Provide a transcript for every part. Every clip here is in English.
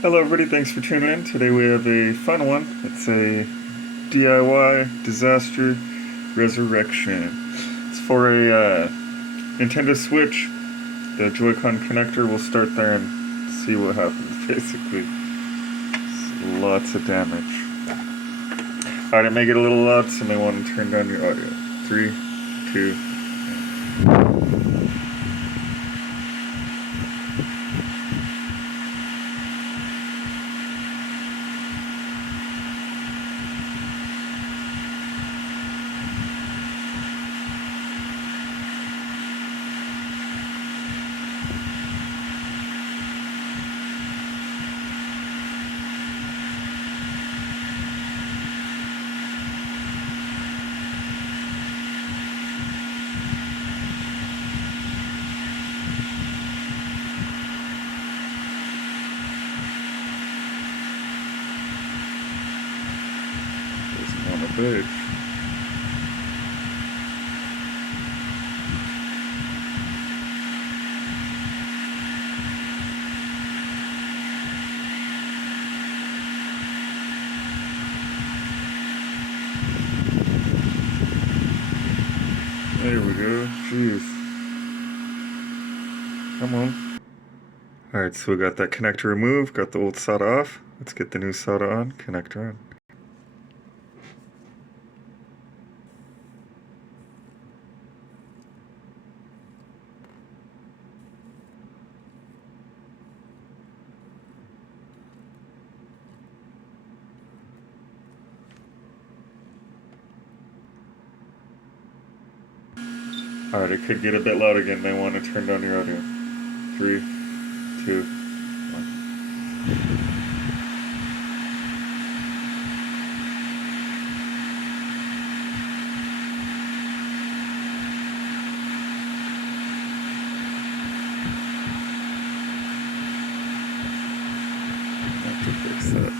Hello everybody, thanks for tuning in. Today we have a fun one. It's a DIY disaster resurrection. It's for a Nintendo Switch. The Joy-Con connector will start there and see what happens, basically. It's lots of damage. Alright, it may get a little loud, so you may want to turn down your audio. 3, 2, doesn't want to budge. There we go. Jeez. Come on. Alright, so we got that connector removed, got the old SATA off. Let's get the new SATA on, connector on. Alright, it could get a bit loud again. May want to turn down your audio. 3, 2, 1. Have to fix that.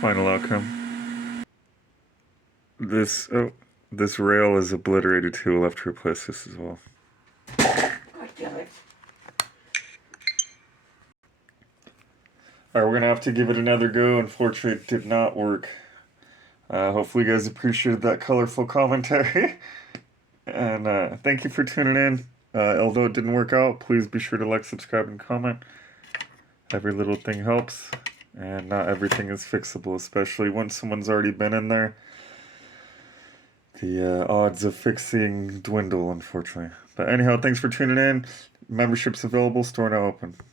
Final outcome. This rail is obliterated too. We'll have to replace this as well. God damn it. Alright, we're gonna have to give it another go. Unfortunately, it did not work. Hopefully you guys appreciated that colorful commentary. And thank you for tuning in. Although it didn't work out, please be sure to like, subscribe, and comment. Every little thing helps. And not everything is fixable, especially once someone's already been in there. The odds of fixing dwindle, unfortunately. But anyhow, thanks for tuning in. Membership's available, store now open.